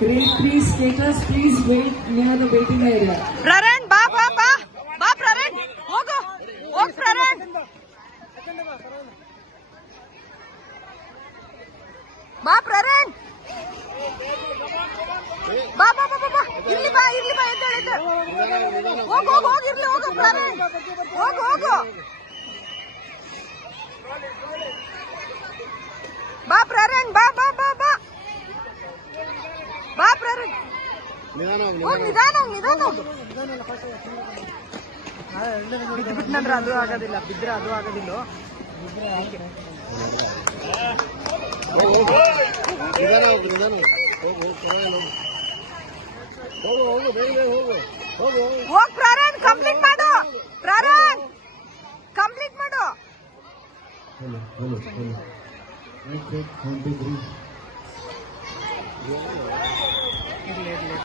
Please take us. Please wait near the waiting area. Praran, ba Praran, ಹೋಗು Praran. ಬಾ Praran. ಬಾ ಇಲ್ಲಿ ಬಾ ಎದ್ದೇಳು ಹೋಗು ಇರ್ಲಿ ಹೋಗು Praran. ಹೋಗು ಬಾ Praran, ಬಾ Praran. ನಿಧಾನ ಬಿದ್ಬಿಟ್ನಂದ್ರೆ ಅದು ಆಗೋದಿಲ್ಲ, ಬಿದ್ರೆ ಅದು ಆಗೋದಿಲ್ಲ. ಹೋಗ್ ಪ್ರಾರನ್, ಕಂಪ್ಲೀಟ್ ಮಾಡು. ಪ್ರಾರನ್ ಕಂಪ್ಲೀಟ್ ಮಾಡು.